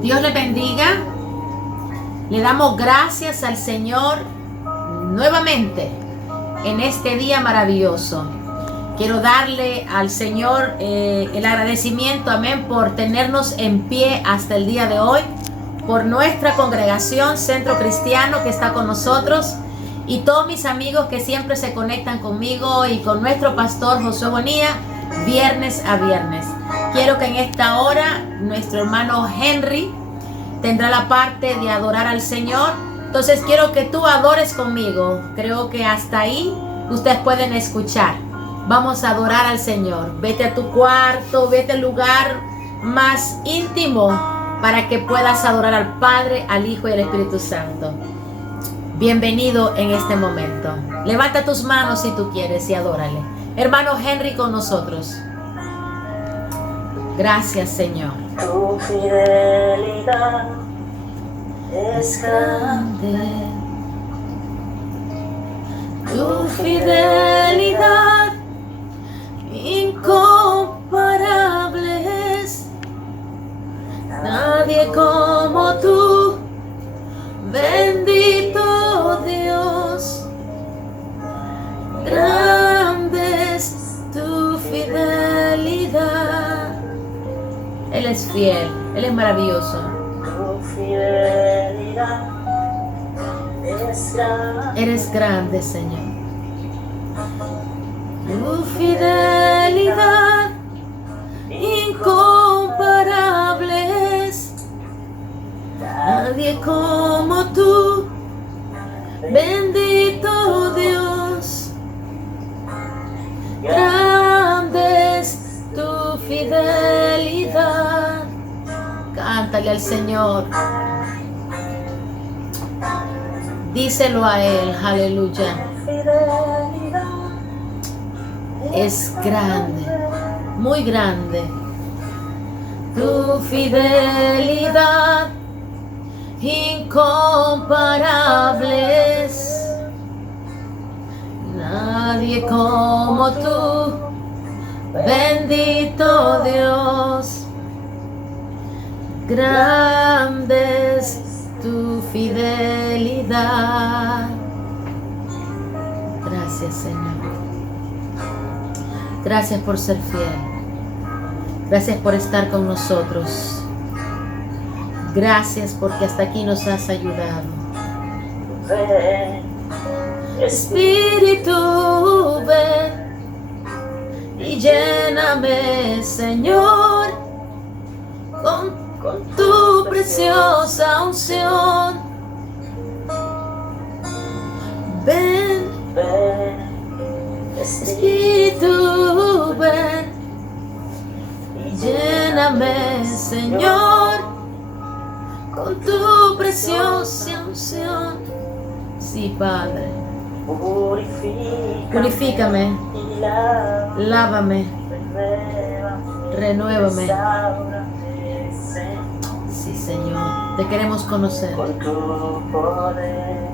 Dios le bendiga. Le damos gracias al Señor nuevamente en este día maravilloso. Quiero darle al Señor el agradecimiento, amén, por tenernos en pie hasta el día de hoy, por nuestra congregación Centro Cristiano que está con nosotros y todos mis amigos que siempre se conectan conmigo y con nuestro pastor Josué Bonilla, viernes a viernes. Quiero que en esta hora nuestro hermano Henry tendrá la parte de adorar al Señor. Entonces quiero que tú adores conmigo. Creo que hasta ahí ustedes pueden escuchar. Vamos a adorar al Señor. Vete a tu cuarto, vete al lugar más íntimo para que puedas adorar al Padre, al Hijo y al Espíritu Santo. Bienvenido en este momento. Levanta tus manos si tú quieres y adórale. Hermano Henry con nosotros. Gracias, Señor. Tu fidelidad es grande. Tu fidelidad incomparable es. Nadie como tú, bendito Dios. Grande es tu fidelidad. Él es fiel, Él es maravilloso. Tu fidelidad es grande. Eres grande, Señor. Tu fidelidad incomparable es. Nadie como tú, bendito Dios. Grande es tu fidelidad. Cántale al Señor. Díselo a Él, aleluya. Es grande, muy grande. Tu fidelidad incomparable es. Nadie como tú, bendito Dios. Grande es tu fidelidad. Gracias, Señor. Gracias por ser fiel. Gracias por estar con nosotros. Gracias porque hasta aquí nos has ayudado. Ven, Espíritu, ven y lléname, Señor, con tu preciosa unción. Ven, ven, Espíritu, ven y lléname, Señor, con tu preciosa unción. Sí, Padre. Purifícame, y lávame, renuévame. restaurame, Señor, Sí, Señor, te queremos conocer. con tu poder.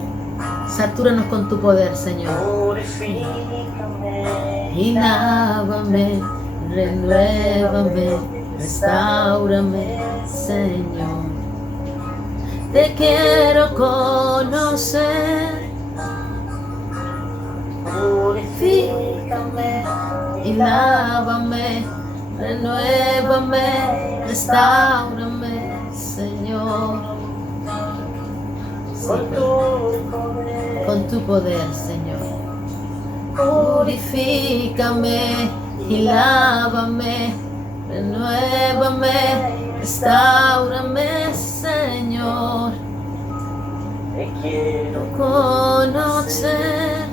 Satúranos con tu poder, Señor. Purifícame Y lávame, renuévame, restaurame, Señor. Te quiero conocer. Purifícame Y lávame, renuévame, restaurame, Señor. Sí, con tu poder. con tu poder, Señor. Purifícame y lávame, renuévame, restaurame, Señor. Te quiero Conocer,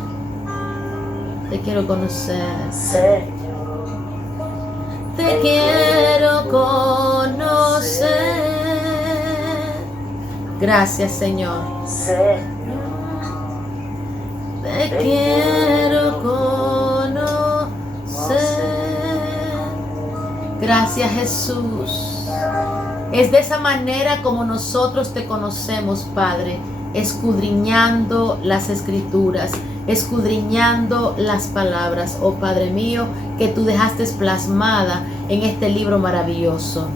te quiero conocer, Señor, te quiero conocer. Gracias, Señor. Señor, Te quiero conocer. Gracias, Jesús. Es de esa manera como nosotros te conocemos, Padre, escudriñando las Escrituras, escudriñando las palabras, oh Padre mío, que tú dejaste plasmada en este libro maravilloso.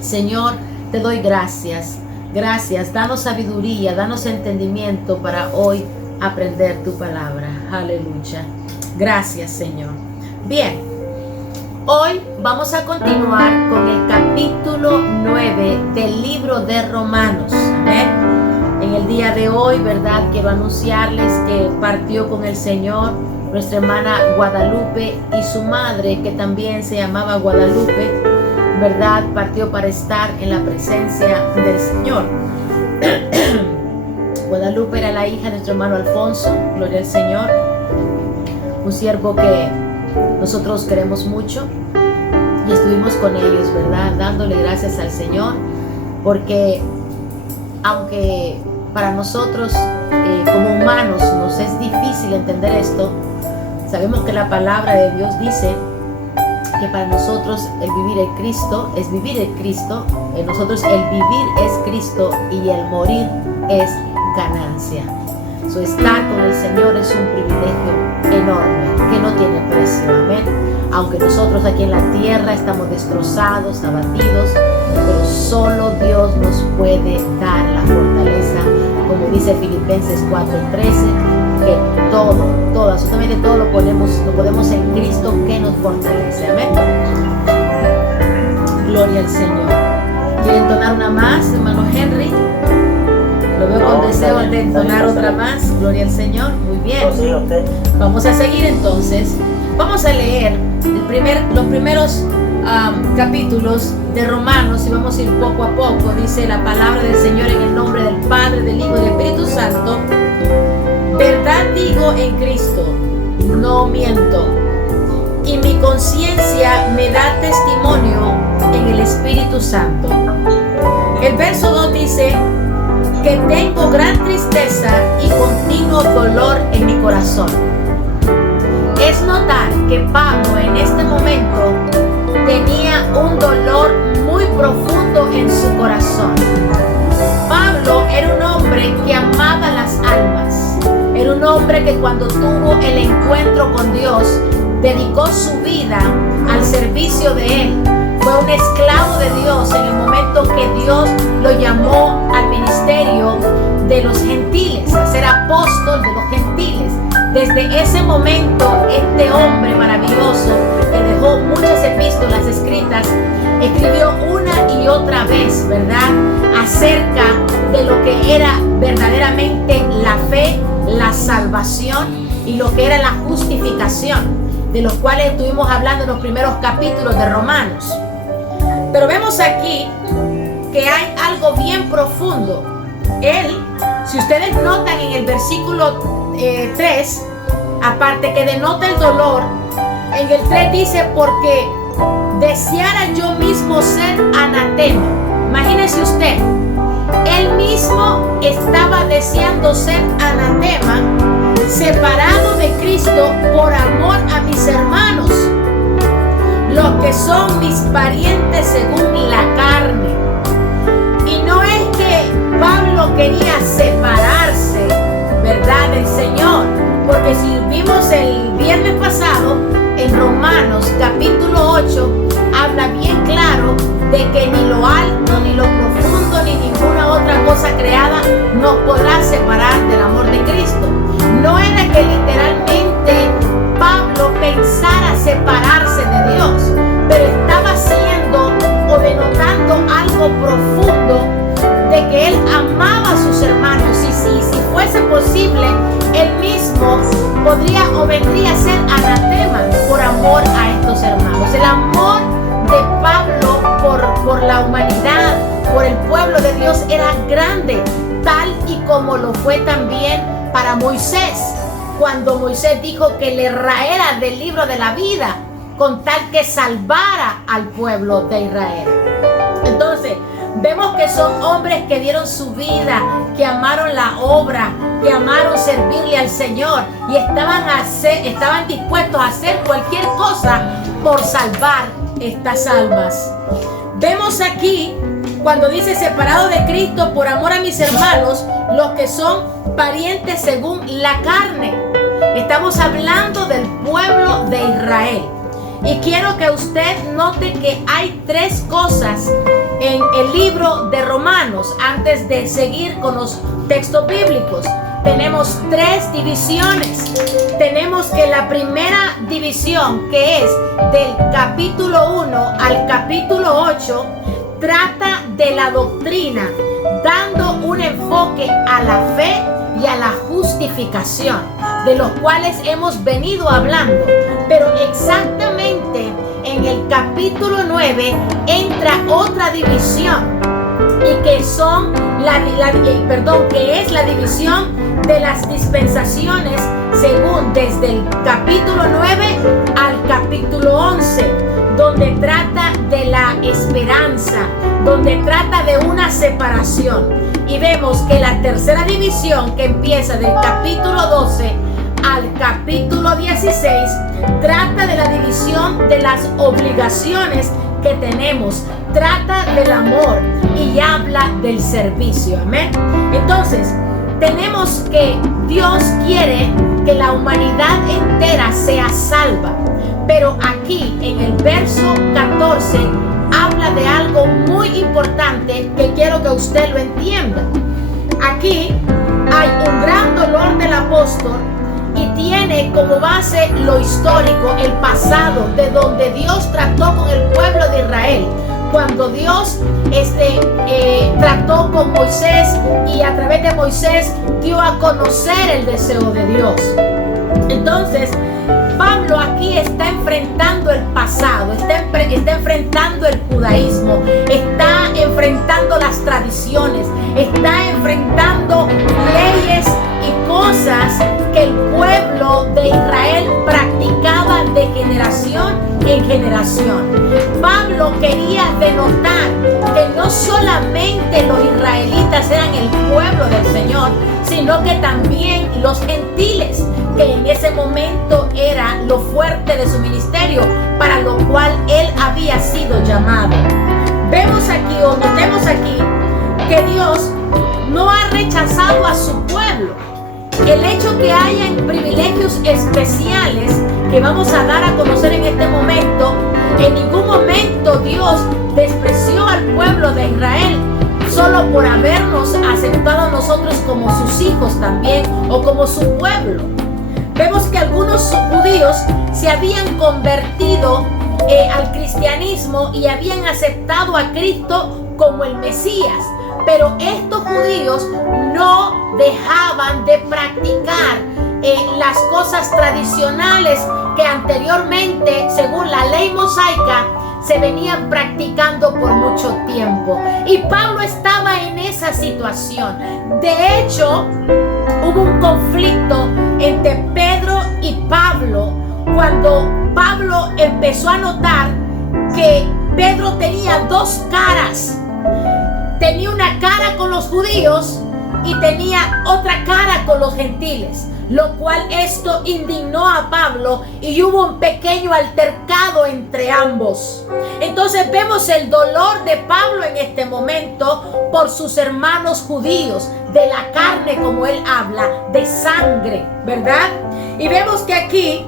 Señor, te doy gracias. Gracias, danos sabiduría, danos entendimiento para hoy aprender tu palabra. Aleluya. Gracias, Señor. Bien, hoy vamos a continuar con el capítulo 9 del libro de Romanos. Amén. En el día de hoy, ¿verdad? Quiero anunciarles que partió con el Señor nuestra hermana Guadalupe y su madre, que también se llamaba Guadalupe, ¿verdad? Partió para estar en la presencia del Señor. Guadalupe era la hija de nuestro hermano Alfonso, gloria al Señor, un siervo que nosotros queremos mucho, y estuvimos con ellos, ¿verdad? Dándole gracias al Señor, porque aunque para nosotros como humanos nos es difícil entender esto, sabemos que la palabra de Dios dice que para nosotros el vivir en Cristo es vivir en Cristo, en nosotros el vivir es Cristo y el morir es ganancia. Su estar con el Señor es un privilegio enorme que no tiene precio, amén. Aunque nosotros aquí en la tierra estamos destrozados, abatidos, pero solo Dios nos puede dar la fortaleza, como dice Filipenses 4:13, que todo, absolutamente todo lo podemos en Cristo que nos fortalece, amén. Gloria al Señor. ¿Quiere entonar una más, hermano Henry? Lo veo con deseo de entonar otra más. Gloria al Señor. Muy bien. Vamos a seguir entonces. Vamos a leer los primeros capítulos de Romanos y vamos a ir poco a poco. Dice la palabra del Señor en el nombre del Padre, del Hijo y del Espíritu Santo. Verdad digo en Cristo, no miento, y mi conciencia me da testimonio en el Espíritu Santo. El verso 2 dice que tengo gran tristeza y continuo dolor en mi corazón. Es notar que Pablo en este momento tenía un dolor muy profundo en su corazón. Pablo era un hombre que amaba las almas. Era un hombre que cuando tuvo el encuentro con Dios, dedicó su vida al servicio de Él. Fue un esclavo de Dios en el momento que Dios lo llamó al ministerio de los gentiles, a ser apóstol de los gentiles. Desde ese momento, este hombre maravilloso, que dejó muchas epístolas escritas, escribió una y otra vez, ¿verdad?, acerca de lo que era verdaderamente la fe, la salvación y lo que era la justificación, de los cuales estuvimos hablando en los primeros capítulos de Romanos. Pero vemos aquí que hay algo bien profundo. Él, si ustedes notan en el versículo 3, aparte que denota el dolor, en el 3 dice, porque deseara yo mismo ser anatema. Imagínese usted, él mismo estaba deseando ser anatema, separado de Cristo por amor a mis hermanos, los que son mis parientes según la carne. Y no es que Pablo quería separarse, ¿verdad?, del Señor, porque si vimos el viernes pasado en Romanos capítulo 8, habla bien claro de que ni lo alto, ni lo profundo, ni ninguna otra cosa creada nos podrá separar del amor de Cristo. No era que literalmente Pablo pensara separarse de Dios, pero estaba haciendo o denotando algo profundo de que él amaba a sus hermanos, y si fuese posible, él mismo podría o vendría a ser anatema por amor a estos hermanos. El amor de Pablo por la humanidad, por el pueblo de Dios era grande, tal y como lo fue también para Moisés, cuando Moisés dijo que le raera del libro de la vida con tal que salvara al pueblo de Israel. Entonces vemos que son hombres que dieron su vida, que amaron la obra, que amaron servirle al Señor y estaban dispuestos a hacer cualquier cosa por salvar estas almas. Vemos aquí cuando dice separado de Cristo por amor a mis hermanos, los que son parientes según la carne. Estamos hablando del pueblo de Israel. Y quiero que usted note que hay tres cosas en el el libro de Romanos, antes de seguir con los textos bíblicos, tenemos 3 divisiones. Tenemos que la primera división, que es del capítulo 1 al capítulo 8, trata de la doctrina, dando un enfoque a la fe y a la justificación, de los cuales hemos venido hablando. Pero exactamente en el capítulo 9 entra otra división, y que son que es la división de las dispensaciones, según desde el capítulo 9 al capítulo 11, donde trata de la esperanza, donde trata de una separación. Y vemos que la tercera división, que empieza del capítulo 12 al capítulo 16, trata de la división de las obligaciones que tenemos, trata del amor y habla del servicio. Amén. Entonces, tenemos que Dios quiere que la humanidad entera sea salva, pero aquí en el verso 14 habla de algo muy importante que quiero que usted lo entienda. Aquí hay un gran dolor del apóstol y tiene como base lo histórico, el pasado, de donde Dios trató con el pueblo de Israel. Cuando Dios trató con Moisés, y a través de Moisés dio a conocer el deseo de Dios. Entonces, Pablo aquí está enfrentando el pasado, está enfrentando el judaísmo, está enfrentando las tradiciones, está enfrentando leyes y cosas que el pueblo de Israel practicaba de generación en generación. Pablo quería denotar que no solamente los israelitas eran el pueblo del Señor, sino que también los gentiles, que en ese momento era lo fuerte de su ministerio, para lo cual él había sido llamado. Vemos aquí, o notemos aquí, que Dios no ha rechazado a su pueblo. El hecho que hayan privilegios especiales que vamos a dar a conocer en este momento, en ningún momento Dios despreció al pueblo de Israel solo por habernos aceptado a nosotros como sus hijos también, o como su pueblo. Vemos que algunos judíos se habían convertido al cristianismo y habían aceptado a Cristo como el Mesías, pero estos judíos no dejaban de practicar las cosas tradicionales que anteriormente, según la ley mosaica, se venían practicando por mucho tiempo. Y Pablo estaba en esa situación. De hecho, hubo un conflicto entre Pedro y Pablo cuando Pablo empezó a notar que Pedro tenía 2 caras. Tenía una cara con los judíos y tenía otra cara con los gentiles, lo cual esto indignó a Pablo y hubo un pequeño altercado entre ambos. Entonces vemos el dolor de Pablo en este momento por sus hermanos judíos, de la carne, como él habla, de sangre, ¿verdad? Y vemos que aquí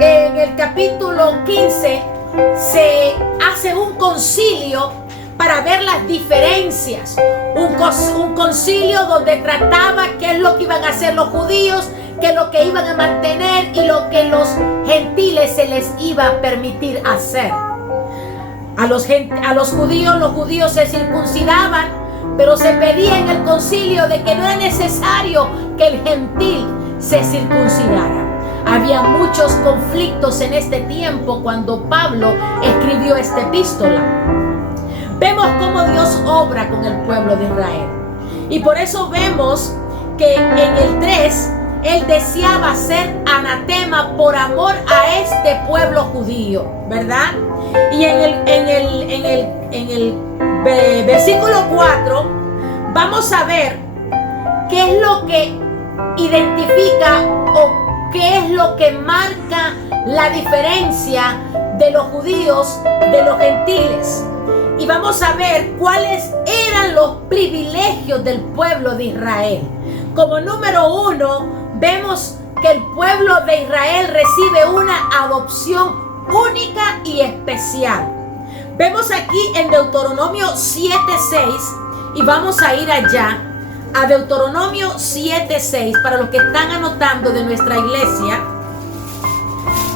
en el capítulo 15 se hace un concilio para ver las diferencias, un concilio donde trataba qué es lo que iban a hacer los judíos, qué es lo que iban a mantener y lo que los gentiles se les iba a permitir hacer. A los judíos se circuncidaban, pero se pedía en el concilio de que no era necesario que el gentil se circuncidara. Había muchos conflictos en este tiempo cuando Pablo escribió esta epístola. Vemos cómo Dios obra con el pueblo de Israel. Y por eso vemos que en el 3, él deseaba ser anatema por amor a este pueblo judío, ¿verdad? Y en el versículo 4 vamos a ver qué es lo que identifica o qué es lo que marca la diferencia de los judíos de los gentiles. Y vamos a ver cuáles eran los privilegios del pueblo de Israel. Como número 1, vemos que el pueblo de Israel recibe una adopción única y especial. Vemos aquí en Deuteronomio 7:6 y vamos a ir allá a Deuteronomio 7:6 para los que están anotando de nuestra iglesia,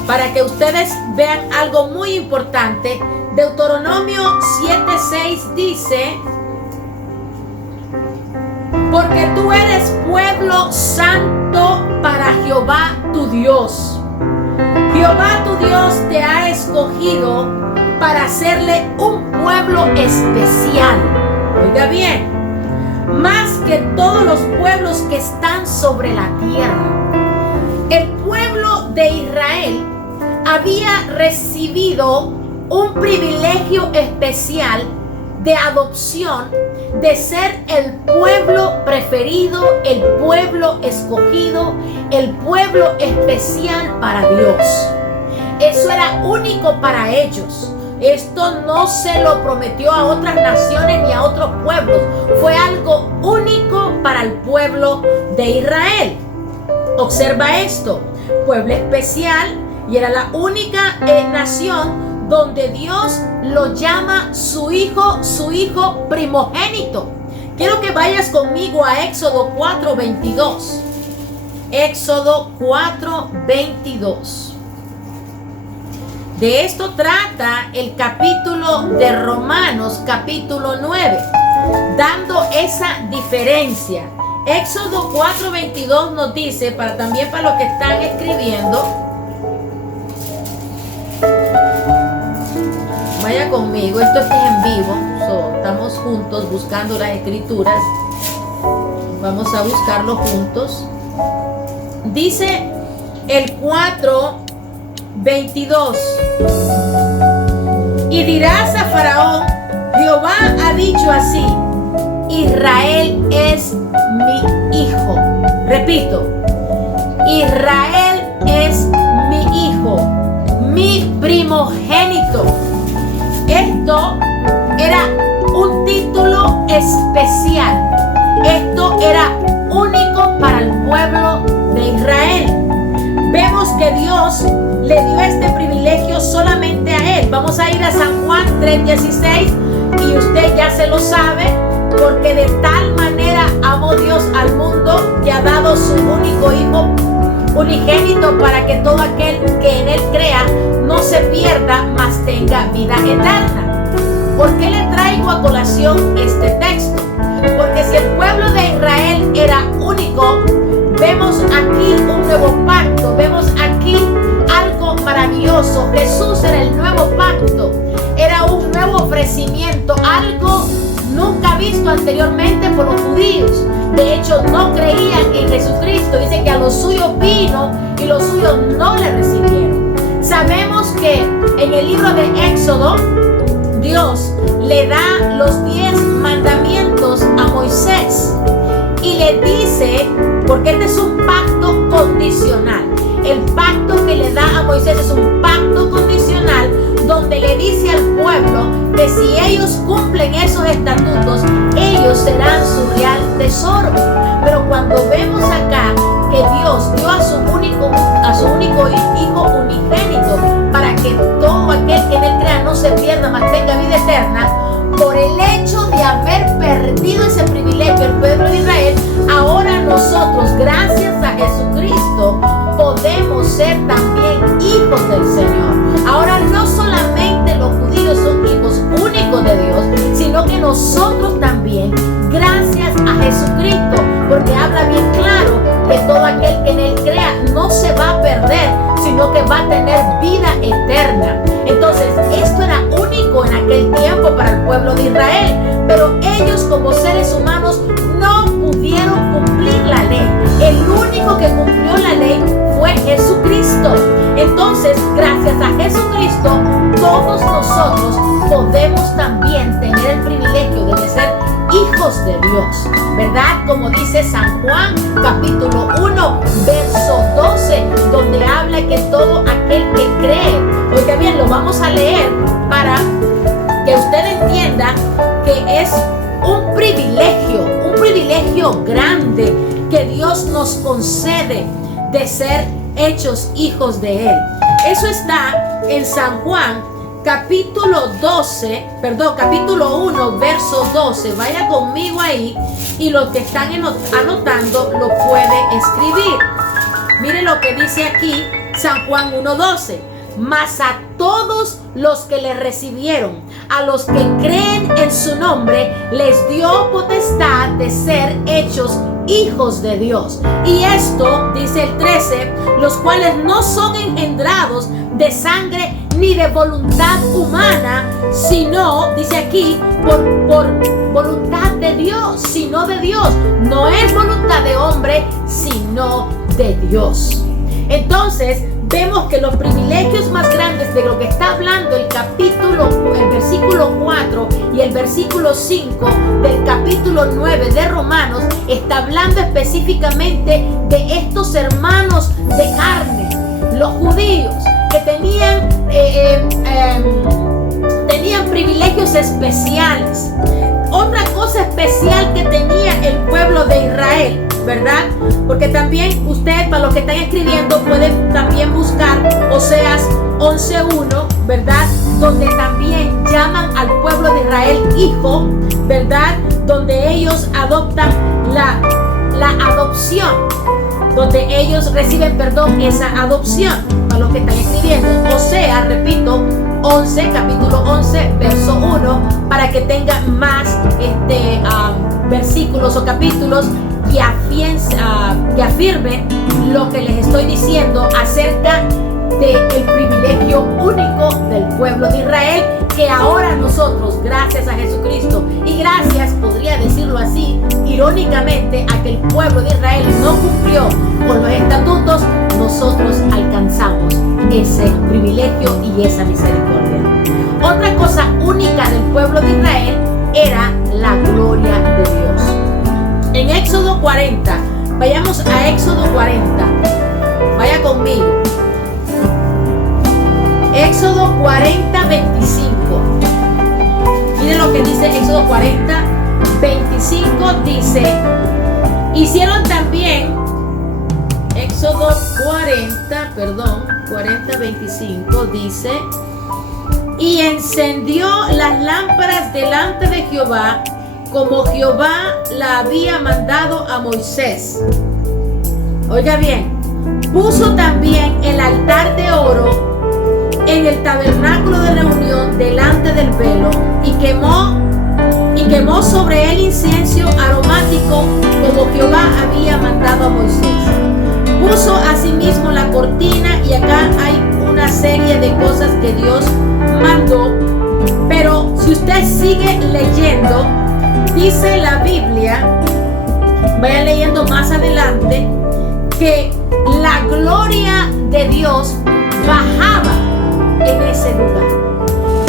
para que ustedes vean algo muy importante. Deuteronomio 7:6 dice: porque tú eres pueblo santo para Jehová tu Dios. Jehová tu Dios te ha escogido para hacerle un pueblo especial. Oiga bien, más que todos los pueblos que están sobre la tierra. El pueblo de Israel había recibido un privilegio especial de adopción, de ser el pueblo preferido, el pueblo escogido, el pueblo especial para Dios. Eso era único para ellos. Esto no se lo prometió a otras naciones ni a otros pueblos. Fue algo único para el pueblo de Israel. Observa esto: pueblo especial, y era la única nación donde Dios lo llama su hijo primogénito. Quiero que vayas conmigo a Éxodo 4:22. Éxodo 4:22. De esto trata el capítulo de Romanos, capítulo 9, dando esa diferencia. Éxodo 4:22 nos dice, también para los que están escribiendo, vaya conmigo, esto es en vivo, estamos juntos buscando las escrituras, vamos a buscarlo juntos. Dice el 4:22: y dirás a Faraón, Jehová ha dicho así, Israel es mi hijo. Repito, Israel es mi hijo, mi primogénito. Esto era un título especial. Esto era único para el pueblo de Israel. Vemos que Dios le dio este privilegio solamente a él. Vamos a ir a San Juan 3:16 y usted ya se lo sabe, porque de tal manera amó Dios al mundo que ha dado su único hijo unigénito para que todo aquel que en él crea no se pierda, mas tenga vida eterna. ¿Por qué le traigo a colación este texto? Porque si el pueblo de Israel era único, vemos aquí un nuevo pacto, vemos aquí algo maravilloso. Jesús era el nuevo pacto, era un nuevo ofrecimiento, algo nunca visto anteriormente por los judíos. De hecho, no creían en Jesucristo. Dice que a los suyos vino y los suyos no le recibieron. Sabemos que en el libro de Éxodo, Dios le da los 10 mandamientos a Moisés y le dice, porque este es un pacto condicional. El pacto que le da a Moisés es un pacto condicional, donde le dice al pueblo que si ellos cumplen esos estatutos, ellos serán su real tesoro. Pero cuando vemos acá que Dios dio a su único hijo unigénito para que todo aquel que en él crea no se pierda, mas tenga vida eterna, por el hecho de haber perdido ese privilegio el pueblo de Israel, ahora nosotros, gracias a Jesucristo, podemos ser también hijos del Señor. Ahora no solamente los judíos son hijos únicos de Dios, sino que nosotros también, gracias a Jesucristo, porque habla bien claro que todo aquel que en él crea no se va a perder, sino que va a tener vida eterna. Entonces, esto era único en aquel tiempo para el pueblo de Israel, pero ellos como seres humanos no pudieron cumplir la ley. El único que cumplió la ley fue Jesucristo. Entonces, gracias a Jesucristo, todos nosotros podemos también tener el privilegio de ser hijos de Dios, ¿verdad? Como dice San Juan, capítulo 1, verso 12, donde habla que todo aquel que cree, oiga bien, lo vamos a leer para que usted entienda que es un privilegio grande que Dios nos concede de ser hechos hijos de Él. Eso está en San Juan capítulo 1, verso 12. Vaya conmigo ahí y los que están anotando lo puede escribir. Mire lo que dice aquí San Juan 1:12. Mas a todos los que le recibieron, a los que creen en su nombre, les dio potestad de ser hechos hijos de Dios. Y esto, dice el 13, los cuales no son engendrados de sangre ni de voluntad humana, sino, dice aquí, por voluntad de Dios, sino de Dios. No es voluntad de hombre, sino de Dios. Entonces, vemos que los privilegios más grandes de lo que está hablando el versículo 4 y el versículo 5 del capítulo 9 de Romanos, está hablando específicamente de estos hermanos de carne, los judíos, que tenían privilegios especiales. Otra cosa especial que tenía el pueblo de Israel, ¿verdad? Porque también usted, para los que están escribiendo, pueden también buscar Oseas 11:1, ¿verdad? Donde también llaman al pueblo de Israel hijo, ¿verdad? Donde ellos adoptan la adopción, donde ellos reciben, esa adopción. Para los que están escribiendo, Oseas, repito, capítulo 11, verso 1, para que tengan más versículos o capítulos que afirmen lo que les estoy diciendo acerca del privilegio único del pueblo de Israel, que ahora nosotros, gracias a Jesucristo y gracias, podría decirlo así, irónicamente, a que el pueblo de Israel no cumplió con los estatutos, nosotros alcanzamos ese privilegio y esa misericordia. Otra cosa única del pueblo de Israel era la gloria de Dios. En Éxodo 40, vayamos a Éxodo 40, vaya conmigo. Éxodo 40, 25. Miren lo que dice Éxodo 40, 25, dice, hicieron también, Éxodo 40, 25, dice, y encendió las lámparas delante de Jehová, como Jehová la había mandado a Moisés. Oiga bien, puso también el altar de oro en el tabernáculo de reunión delante del velo y quemó sobre él incienso aromático como Jehová había mandado a Moisés. Puso asimismo la cortina, y acá hay una serie de cosas que Dios mandó, pero si usted sigue leyendo, dice la Biblia, vaya leyendo más adelante, que la gloria de Dios bajaba en ese lugar.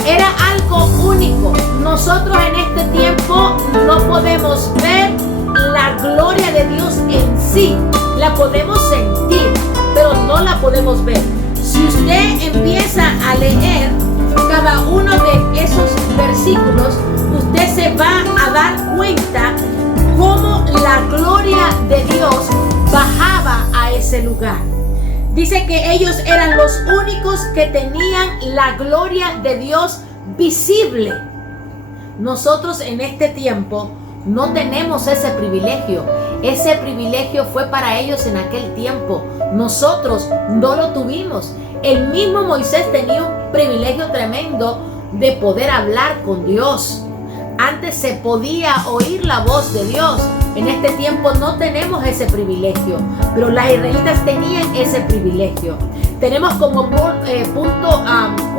Era algo único. Nosotros en este tiempo no podemos ver la gloria de Dios en sí. La podemos sentir, pero no la podemos ver. Si usted empieza a leer cada uno de esos versículos, usted se va a dar cuenta cómo la gloria de Dios bajaba a ese lugar. Dice que ellos eran los únicos que tenían la gloria de Dios visible. Nosotros en este tiempo no tenemos ese privilegio. Ese privilegio fue para ellos en aquel tiempo. Nosotros no lo tuvimos. El mismo Moisés tenía un privilegio tremendo de poder hablar con Dios. Antes se podía oír la voz de Dios. En este tiempo no tenemos ese privilegio, pero las israelitas tenían ese privilegio. Tenemos como punto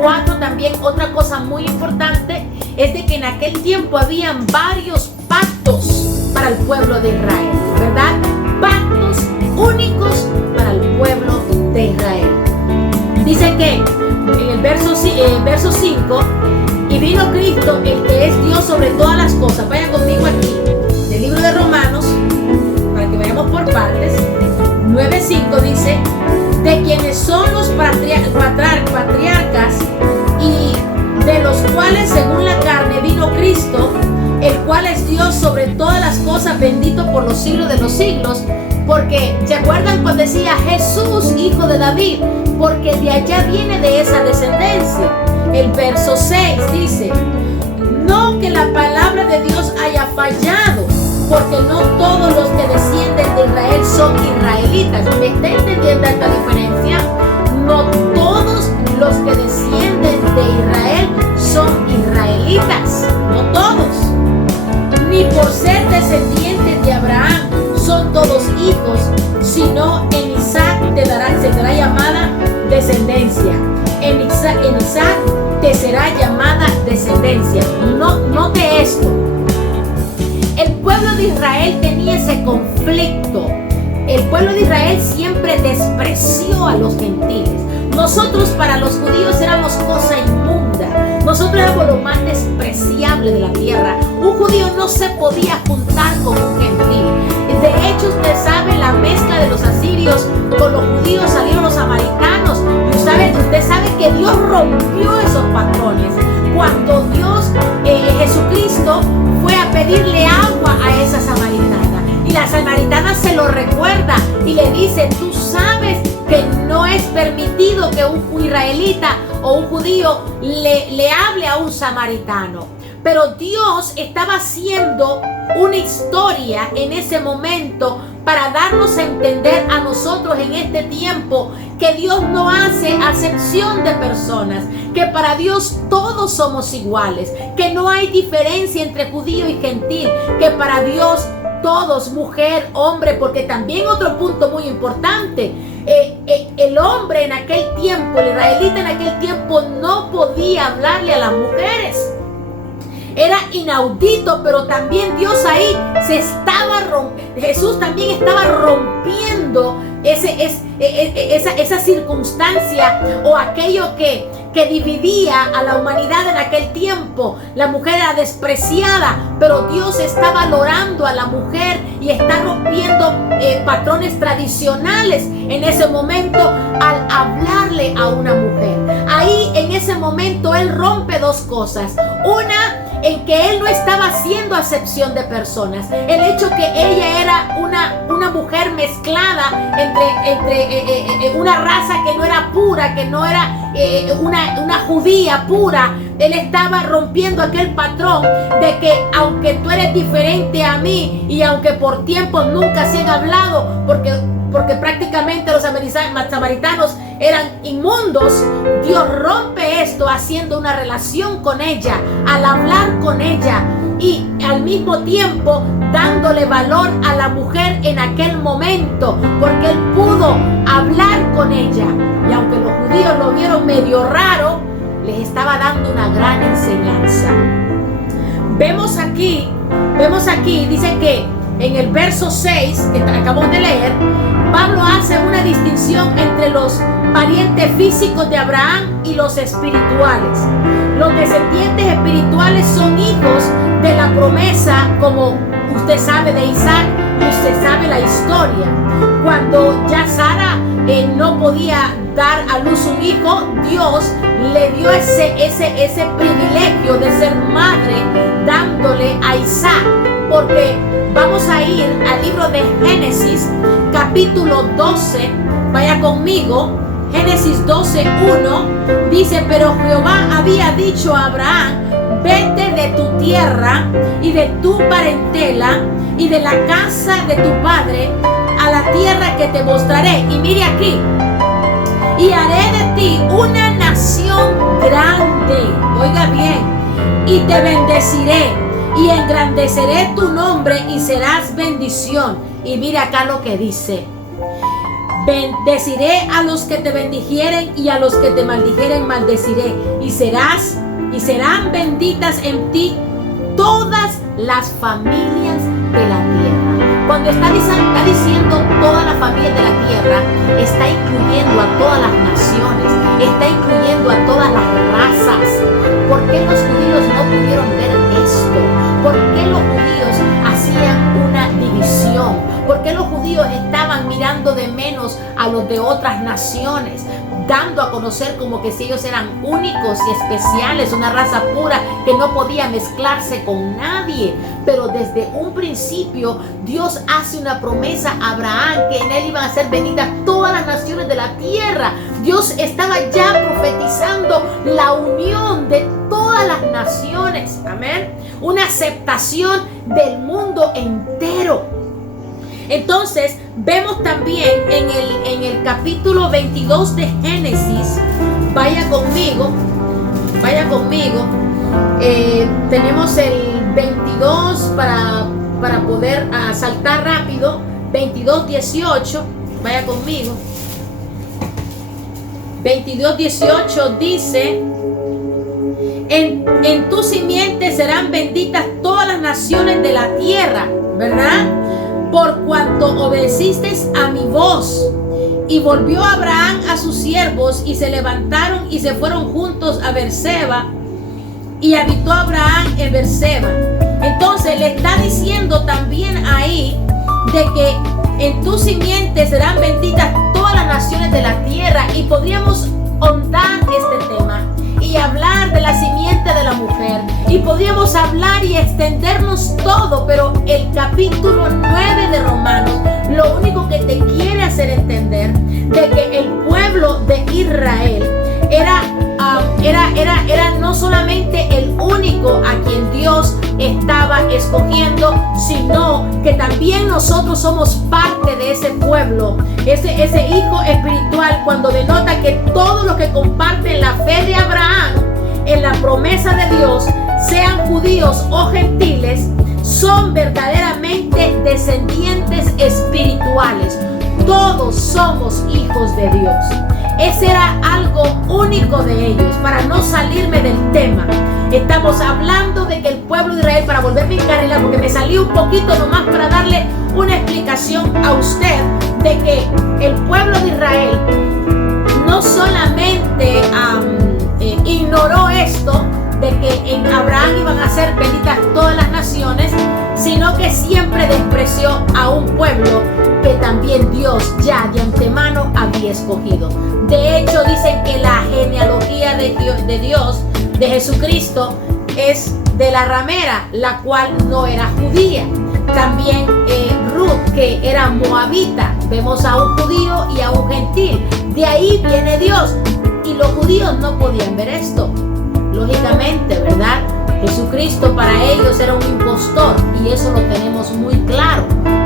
4 también otra cosa muy importante, es de que en aquel tiempo habían varios pactos para el pueblo de Israel, ¿verdad? Pactos únicos para el pueblo de Israel. Dice que en el verso 5, y vino Cristo, el que es Dios sobre todas las cosas. Vayan conmigo aquí, del libro de Romanos, para que vayamos por partes. 9:5 dice, de quienes son los patriarcas y de los cuales según la carne vino Cristo, el cual es Dios sobre todas las cosas, bendito por los siglos de los siglos. Porque, ¿se acuerdan cuando decía Jesús, hijo de David? Porque de allá viene de esa descendencia. el verso 6 dice: no que la palabra de Dios haya fallado, porque no todos los que descienden de Israel son israelitas. ¿Me está entendiendo esta diferencia? No todos los que descienden de Israel son israelitas, no todos. Ni por ser descendientes de Abraham son todos hijos, sino en Isaac se dará llamada descendencia. En Isaac te será llamada descendencia. Note esto. El pueblo de Israel tenía ese conflicto. El pueblo de Israel siempre despreció a los gentiles. Nosotros, para los judíos, éramos cosa inmunda. Nosotros éramos lo más despreciable de la tierra. Un judío no se podía juntar con un gentil. De hecho, usted sabe, la mezcla de los asirios con los judíos, salieron los samaritanos. Y usted sabe que Dios rompió esos patrones. Cuando Jesucristo fue a pedirle agua a esa samaritana, y la samaritana se lo recuerda y le dice: tú sabes que no es permitido que un israelita o un judío le hable a un samaritano. Pero Dios estaba haciendo una historia en ese momento para darnos a entender a nosotros en este tiempo que Dios no hace acepción de personas, que para Dios todos somos iguales, que no hay diferencia entre judío y gentil, que para Dios todos, mujer, hombre, porque también otro punto muy importante, el hombre en aquel tiempo, el israelita en aquel tiempo no podía hablarle a las mujeres. Era inaudito, pero también Dios ahí Jesús también estaba rompiendo esa circunstancia o aquello que dividía a la humanidad en aquel tiempo. La mujer era despreciada, pero Dios está valorando a la mujer y está rompiendo patrones tradicionales en ese momento al hablarle a una mujer. Ahí en ese momento Él rompe dos cosas. Una, en que Él no estaba haciendo acepción de personas. El hecho que ella era una mujer mezclada entre una raza que no era pura, que no era una judía pura. Él estaba rompiendo aquel patrón de que aunque tú eres diferente a mí y aunque por tiempo nunca se han hablado, porque prácticamente los samaritanos eran inmundos, Dios rompe esto haciendo una relación con ella, al hablar con ella y al mismo tiempo dándole valor a la mujer en aquel momento, porque Él pudo hablar con ella. Y aunque los judíos lo vieron medio raro, les estaba dando una gran enseñanza. Vemos aquí, dice que en el verso 6 que acabamos de leer, Pablo hace una distinción entre los parientes físicos de Abraham y los espirituales. Los descendientes espirituales son hijos de la promesa, como usted sabe, de Isaac, y usted sabe la historia. Cuando ya Sara no podía dar a luz un hijo, Dios le dio ese privilegio de ser madre, dándole a Isaac. Porque vamos a ir al libro de Génesis, capítulo 12, vaya conmigo. Génesis 12:1 dice: pero Jehová había dicho a Abraham: vete de tu tierra y de tu parentela y de la casa de tu padre a la tierra que te mostraré. Y mire aquí: y haré de ti una nación grande. Oiga bien: y te bendeciré y engrandeceré tu nombre y serás bendición. Y mire acá lo que dice: bendeciré a los que te bendijeren y a los que te maldijeren maldeciré, y serán benditas en ti todas las familias de la tierra. Cuando está diciendo todas las familias de la tierra, está incluyendo a todas las naciones, está incluyendo a todas las razas. ¿Por qué los judíos no pudieron ver esto? ¿Por qué los judíos hacían una división? ¿Por qué los judíos estaban mirando de menos a a los de otras naciones, dando a conocer como que si ellos eran únicos y especiales, una raza pura que no podía mezclarse con nadie. Pero desde un principio Dios hace una promesa a Abraham que en él iban a ser benditas todas las naciones de la tierra. Dios estaba ya profetizando la unión de todas las naciones, amén, una aceptación del mundo entero. Entonces vemos también en el capítulo 22 de Génesis, vaya conmigo, tenemos el 22 para poder saltar rápido, 22:18, vaya conmigo. 22:18 dice: en tu simiente serán benditas todas las naciones de la tierra, ¿verdad? Por cuanto obedeciste a mi voz. Y volvió Abraham a sus siervos y se levantaron y se fueron juntos a Berseba, y habitó Abraham en Berseba. Entonces le está diciendo también ahí de que en tu simiente serán benditas todas las naciones de la tierra. Y podríamos ahondar este tema y hablar de la simiente de la mujer, y podríamos hablar y extendernos todo, pero el capítulo 9 de Romanos lo único que te quiere hacer entender de que el pueblo de Israel era no solamente el único a quien Dios estaba escogiendo, sino que también nosotros somos parte de ese pueblo, ese hijo espiritual, cuando denota que todos los que comparten la fe de Abraham en la promesa de Dios, sean judíos o gentiles, son verdaderamente descendientes espirituales. Todos somos hijos de Dios. Ese era algo único de ellos. Para no salirme del tema, estamos hablando de que el pueblo de Israel, para volverme a encarrilar, porque me salí un poquito nomás para darle una explicación a usted, de que el pueblo de Israel no solamente ignoró esto de que en Abraham iban a ser benditas todas las naciones, sino que siempre despreció a un pueblo que también Dios ya de antemano había escogido. De hecho, dicen que la genealogía de Dios, de Jesucristo, es de la ramera, la cual no era judía. También Ruth, que era moabita. Vemos a un judío y a un gentil. De ahí viene Dios. Y los judíos no podían ver esto, lógicamente, ¿verdad? Jesucristo para ellos era un impostor, y eso lo tenemos muy claro.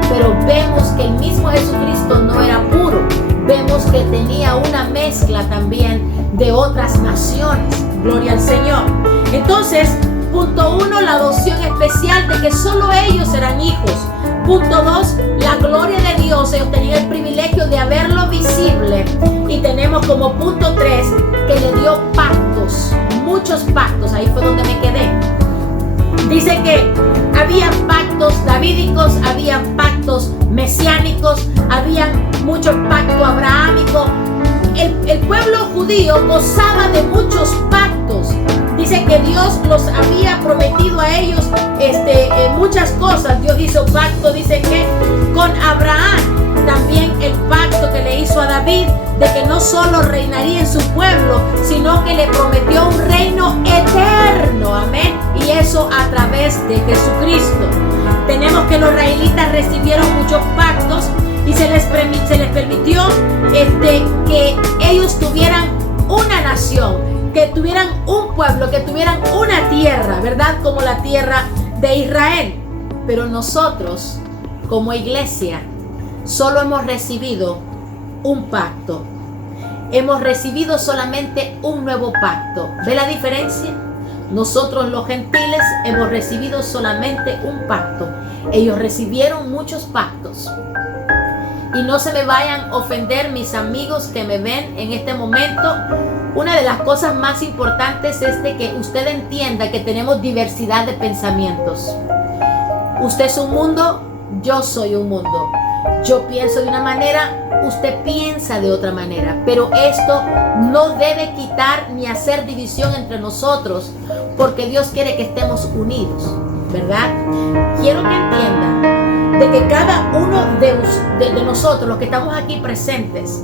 Pero vemos que el mismo Jesucristo no era puro. Vemos que tenía una mezcla también de otras naciones. Gloria al Señor. Entonces, punto 1, la adopción especial, de que solo ellos eran hijos. Punto 2, la gloria de Dios. Ellos tenían el privilegio de haberlo visible. Y tenemos como punto 3 que le dio pactos, muchos pactos. Ahí fue donde me quedé. Dice que había pactos davídicos, había pactos mesiánicos, había muchos pactos abrahámicos. El pueblo judío gozaba de muchos pactos. Dice que Dios los había prometido a ellos muchas cosas. Dios hizo pacto, dice que con Abraham. También el pacto que le hizo a David, de que no solo reinaría en su pueblo, sino que le prometió un reino eterno. Amén. Y eso a través de Jesucristo. Tenemos que los israelitas recibieron muchos pactos, y se les permitió que ellos tuvieran una nación, que tuvieran un pueblo, que tuvieran una tierra, ¿verdad? Como la tierra de Israel. Pero nosotros, como iglesia, solo hemos recibido un pacto. Hemos recibido solamente un nuevo pacto. ¿Ve la diferencia? Nosotros los gentiles hemos recibido solamente un pacto. Ellos recibieron muchos pactos. Y no se me vayan a ofender mis amigos que me ven en este momento. Una de las cosas más importantes es de que usted entienda que tenemos diversidad de pensamientos. Usted es un mundo, yo soy un mundo. Yo pienso de una manera, usted piensa de otra manera. Pero esto no debe quitar ni hacer división entre nosotros, porque Dios quiere que estemos unidos, ¿verdad? Quiero que entienda de que cada uno de nosotros, los que estamos aquí presentes,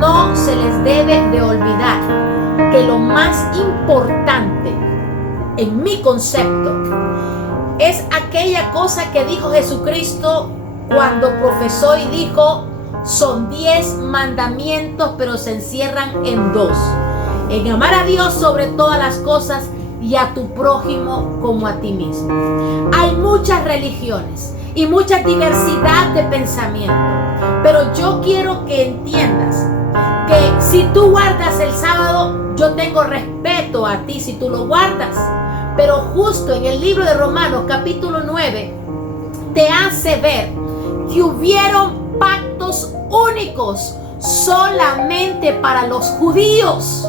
no se les debe de olvidar que lo más importante en mi concepto es aquella cosa que dijo Jesucristo cuando profesó y dijo: son 10 mandamientos, pero se encierran en 2. En amar a Dios sobre todas las cosas y a tu prójimo como a ti mismo. Hay muchas religiones y mucha diversidad de pensamiento, pero yo quiero que entiendas que si tú guardas el sábado, yo tengo respeto a ti si tú lo guardas, pero justo en el libro de Romanos capítulo 9 te hace ver que hubieron pactos únicos solamente para los judíos,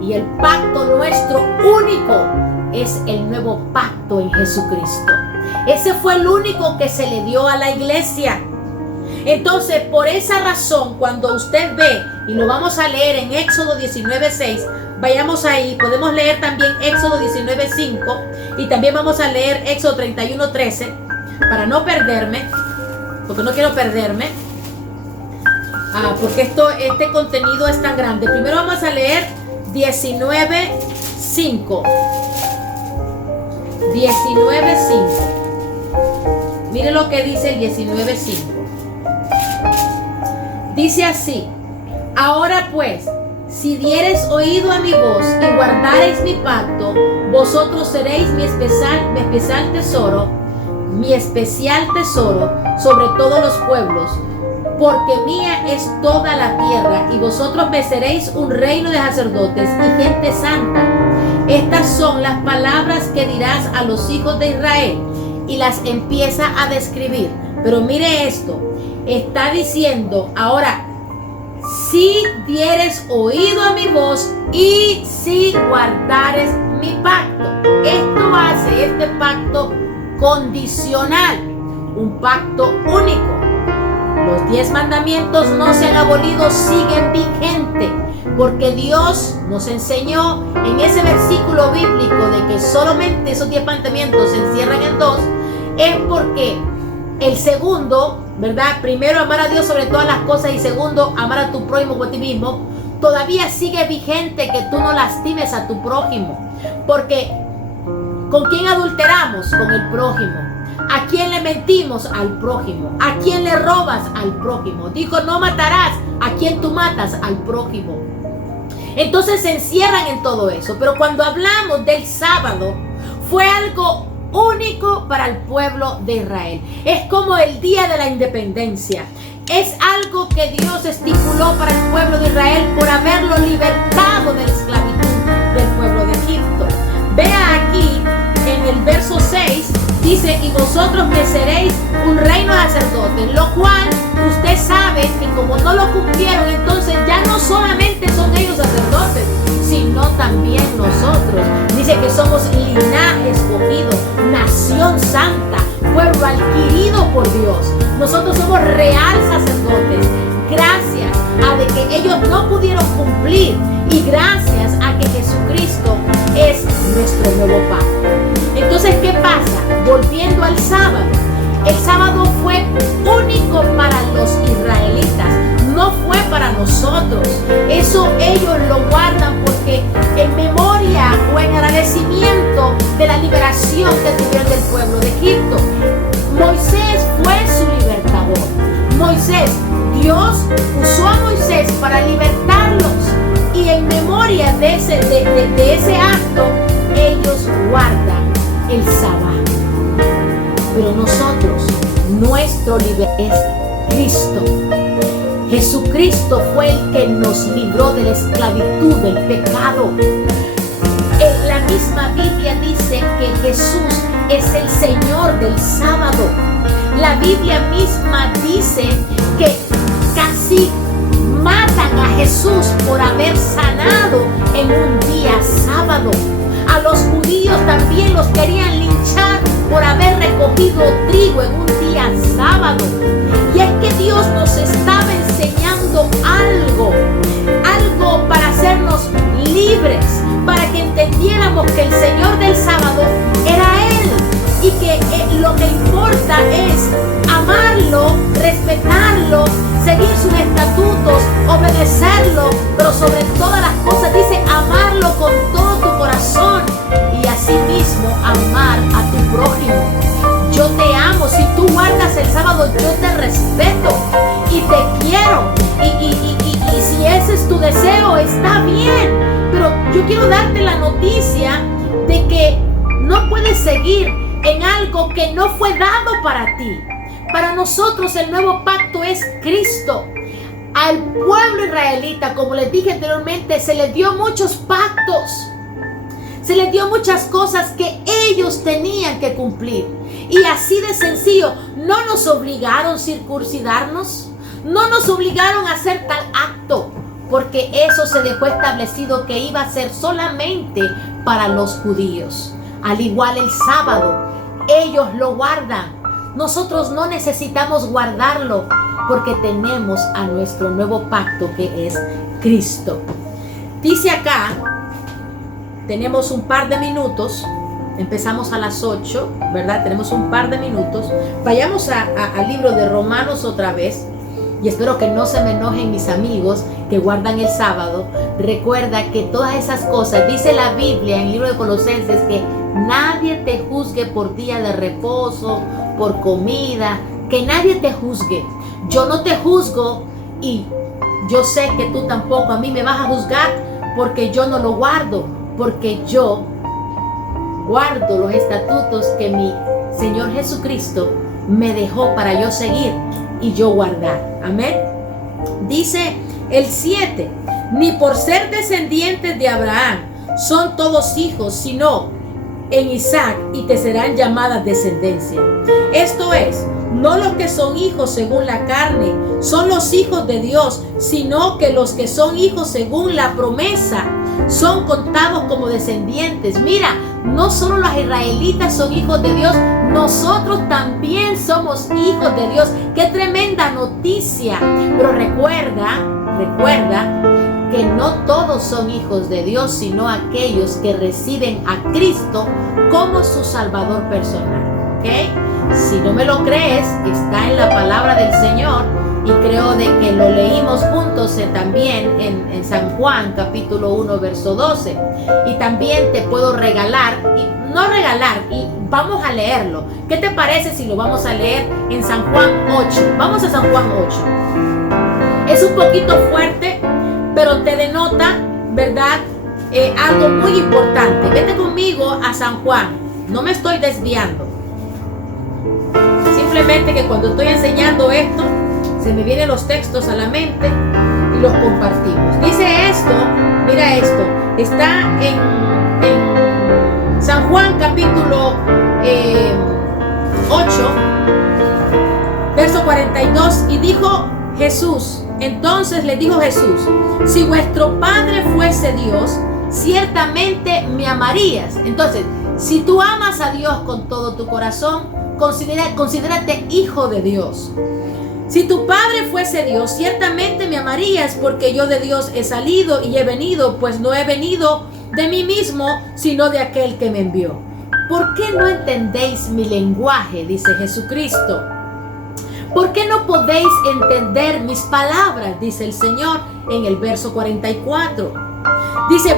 y el pacto nuestro único es el nuevo pacto en Jesucristo. Ese fue el único que se le dio a la iglesia. Entonces, por esa razón, cuando usted ve, y lo vamos a leer en Éxodo 19:6, vayamos ahí, podemos leer también Éxodo 19:5 y también vamos a leer Éxodo 31:13 para no perderme, porque no quiero perderme, porque este contenido es tan grande. Primero vamos a leer 19:5. 19:5. Mire lo que dice el 19:5. Dice así: ahora pues, si diereis oído a mi voz y guardareis mi pacto, vosotros seréis mi especial tesoro sobre todos los pueblos, porque mía es toda la tierra, y vosotros me seréis un reino de sacerdotes y gente santa. Estas son las palabras que dirás a los hijos de Israel, y las empieza a describir. Pero mire esto, está diciendo ahora: si dieres oído a mi voz y si guardares mi pacto. Esto hace este pacto condicional, un pacto único. Los 10 mandamientos no se han abolido, siguen vigentes, porque Dios nos enseñó en ese versículo bíblico de que solamente esos 10 mandamientos se encierran en 2, es porque el segundo, ¿verdad? Primero, amar a Dios sobre todas las cosas, y segundo, amar a tu prójimo como a ti mismo, todavía sigue vigente, que tú no lastimes a tu prójimo. Porque ¿con quién adulteramos? Con el prójimo. ¿A quién le mentimos? Al prójimo. ¿A quién le robas? Al prójimo. Dijo: no matarás. ¿A quién tú matas? Al prójimo. Entonces se encierran en todo eso. Pero cuando hablamos del sábado, fue algo único para el pueblo de Israel. Es como el día de la independencia. Es algo que Dios estipuló para el pueblo de Israel por haberlo libertado de la esclavitud del pueblo de Egipto. Vea aquí en el verso 6, dice: y vosotros me seréis un reino de sacerdotes, lo cual usted sabe que como no lo cumplieron, entonces ya no solamente son ellos sacerdotes, sino también nosotros. Dice que somos linaje escogido, nación santa, pueblo adquirido por Dios. Nosotros somos real sacerdotes, gracias a de que ellos no pudieron cumplir, y gracias a que Jesucristo es nuestro nuevo pacto. Entonces, ¿qué pasa? Volviendo al sábado, el sábado fue único para los israelitas, no fue para nosotros. Eso ellos lo guardan porque en memoria o en agradecimiento de la liberación que tuvieron del pueblo de Egipto. Moisés fue su libertador. Dios usó a Moisés para libertarlos, y en memoria de ese acto ellos guardan el sábado. Pero nosotros, nuestro libertador es Cristo. Jesucristo fue el que nos libró de la esclavitud del pecado. La misma Biblia dice que Jesús es el Señor del sábado. La Biblia misma dice que casi matan a Jesús por haber sanado en un día sábado. A los judíos también los querían linchar por haber recogido trigo en un día sábado. Y es que Dios nos estaba enseñando algo para hacernos libres, para que entendiéramos que el Señor del sábado era Él, y que lo que importa es obedecerlo, pero sobre todas las cosas dice amarlo con todo tu corazón y asimismo amar a tu prójimo. Yo te amo. Si tú guardas el sábado, yo te respeto y te quiero. Y si ese es tu deseo, está bien. Pero yo quiero darte la noticia de que no puedes seguir en algo que no fue dado para ti. Para nosotros el nuevo pacto es Cristo. Al pueblo israelita, como les dije anteriormente, se les dio muchos pactos. Se les dio muchas cosas que ellos tenían que cumplir. Y así de sencillo, no nos obligaron a circuncidarnos. No nos obligaron a hacer tal acto, porque eso se dejó establecido que iba a ser solamente para los judíos. Al igual el sábado, ellos lo guardan. Nosotros no necesitamos guardarlo porque tenemos a nuestro nuevo pacto que es Cristo. Dice acá, tenemos un par de minutos, empezamos a las 8, ¿verdad? Tenemos un par de minutos. Vayamos al libro de Romanos otra vez. Y espero que no se me enojen mis amigos que guardan el sábado. Recuerda que todas esas cosas, dice la Biblia en el libro de Colosenses, que nadie te juzgue por día de reposo, por comida, que nadie te juzgue. Yo no te juzgo y yo sé que tú tampoco a mí me vas a juzgar porque yo no lo guardo, porque yo guardo los estatutos que mi Señor Jesucristo me dejó para yo seguir y yo guardar. Amén. Dice el 7, ni por ser descendientes de Abraham son todos hijos, sino en Isaac y te serán llamadas descendencia. Esto es, no los que son hijos según la carne son los hijos de Dios, sino que los que son hijos según la promesa son contados como descendientes. Mira, no solo los israelitas son hijos de Dios, nosotros también somos hijos de Dios. ¡Qué tremenda noticia! Pero recuerda que no todos son hijos de Dios, sino aquellos que reciben a Cristo como su Salvador personal. ¿Ok? Si no me lo crees, está en la palabra del Señor y creo de que lo leímos juntos también en San Juan capítulo 1 verso 12. Y también te puedo regalar, y vamos a leerlo. ¿Qué te parece si lo vamos a leer en San Juan 8? Vamos a San Juan 8. Es un poquito fuerte, pero te denota, ¿verdad? Algo muy importante. Vete conmigo a San Juan. No me estoy desviando. Simplemente que cuando estoy enseñando esto, se me vienen los textos a la mente y los compartimos. Dice esto, mira esto. Está en San Juan capítulo 8, verso 42. Y dijo Jesús, entonces le dijo Jesús, si vuestro Padre fuese Dios, ciertamente me amarías. Entonces, si tú amas a Dios con todo tu corazón, considérate hijo de Dios. Si tu Padre fuese Dios, ciertamente me amarías, porque yo de Dios he salido y he venido, pues no he venido de mí mismo, sino de aquel que me envió. ¿Por qué no entendéis mi lenguaje? Dice Jesucristo. ¿Por qué no podéis entender mis palabras? Dice el Señor en el verso 44. Dice,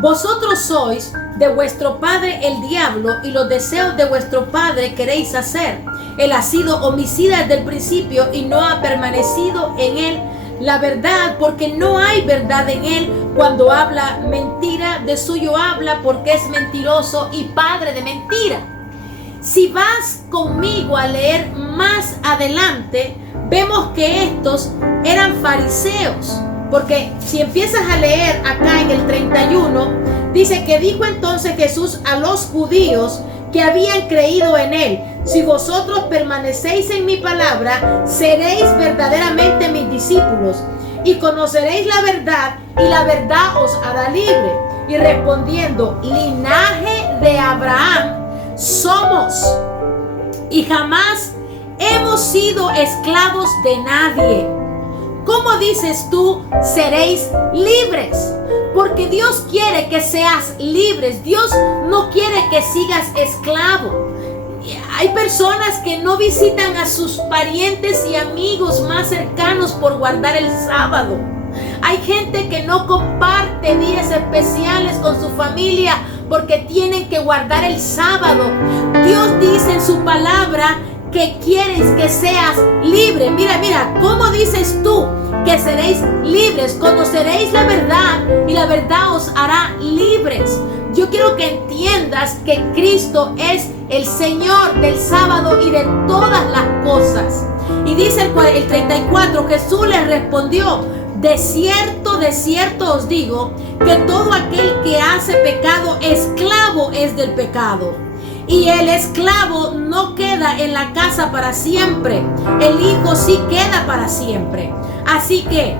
vosotros sois de vuestro padre el diablo, y los deseos de vuestro padre queréis hacer. Él ha sido homicida desde el principio y no ha permanecido en él la verdad, porque no hay verdad en él. Cuando habla mentira, de suyo habla, porque es mentiroso y padre de mentira. Si vas conmigo a leer más adelante, vemos que estos eran fariseos, porque si empiezas a leer acá en el 31, dice que dijo entonces Jesús a los judíos que habían creído en él: si vosotros permanecéis en mi palabra, seréis verdaderamente mis discípulos y conoceréis la verdad, y la verdad os hará libre. Y respondiendo, linaje de Abraham somos, y jamás hemos sido esclavos de nadie. ¿Cómo dices tú, seréis libres? Porque Dios quiere que seas libres. Dios no quiere que sigas esclavo. Hay personas que no visitan a sus parientes y amigos más cercanos por guardar el sábado. Hay gente que no comparte días especiales con su familia porque tienen que guardar el sábado. Dios dice en su palabra que quieres que seas libre. Mira, ¿cómo dices tú que seréis libres? Conoceréis la verdad y la verdad os hará libres. Yo quiero que entiendas que Cristo es el Señor del sábado y de todas las cosas. Y dice el 34, Jesús les respondió: de cierto os digo que todo aquel que hace pecado, esclavo es del pecado. Y el esclavo no queda en la casa para siempre, el Hijo sí queda para siempre. Así que,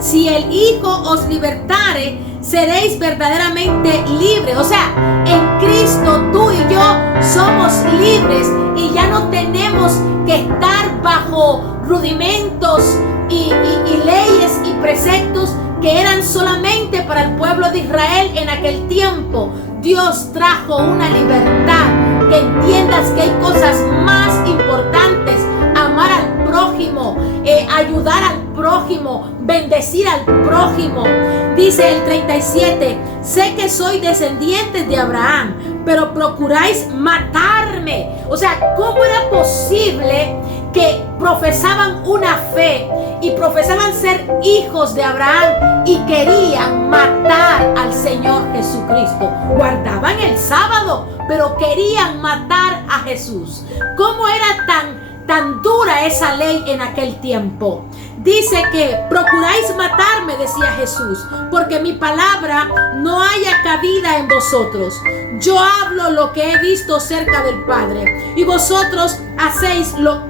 si el Hijo os libertare, seréis verdaderamente libres. O sea, en Cristo tú y yo somos libres y ya no tenemos que estar bajo rudimentos y leyes y preceptos que eran solamente para el pueblo de Israel en aquel tiempo. Dios trajo una libertad, que entiendas que hay cosas más importantes: amar al prójimo, ayudar al prójimo, bendecir al prójimo. Dice el 37, sé que soy descendiente de Abraham, pero procuráis matarme. O sea, ¿cómo era posible que profesaban una fe y profesaban ser hijos de Abraham y querían matar al Señor Jesucristo? Guardaban el sábado, pero querían matar a Jesús. ¿Cómo era tan dura esa ley en aquel tiempo? Dice que procuráis matarme, decía Jesús, porque mi palabra no haya cabida en vosotros. Yo hablo lo que he visto cerca del Padre, y vosotros hacéis lo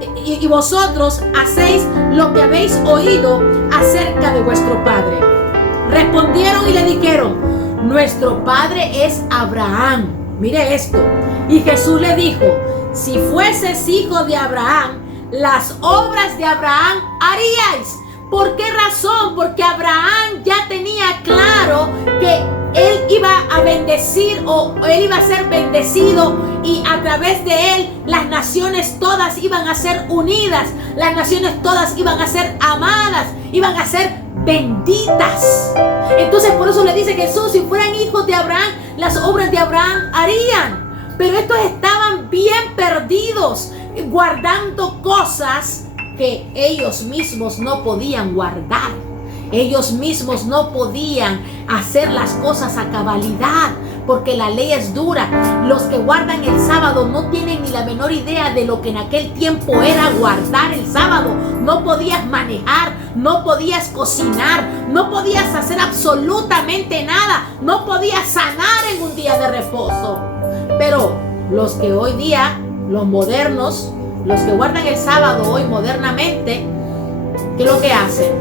que habéis oído acerca de vuestro Padre. Respondieron y le dijeron: nuestro padre es Abraham. Mire esto. Y Jesús le dijo: si fueses hijo de Abraham, las obras de Abraham haríais. ¿Por qué razón? Porque Abraham ya tenía claro que él iba a bendecir, o él iba a ser bendecido, y a través de él las naciones todas iban a ser unidas, las naciones todas iban a ser amadas, iban a ser benditas. Entonces por eso le dice Jesús: si fueran hijos de Abraham, las obras de Abraham harían. Pero estos estaban bien perdidos, guardando cosas que ellos mismos no podían guardar. Ellos mismos no podían hacer las cosas a cabalidad, porque la ley es dura. Los que guardan el sábado no tienen ni la menor idea de lo que en aquel tiempo era guardar el sábado. No podías manejar, no podías cocinar, no podías hacer absolutamente nada, no podías sanar en un día de reposo. Pero los que hoy día, los modernos, los que guardan el sábado hoy modernamente, ¿qué es lo que hacen?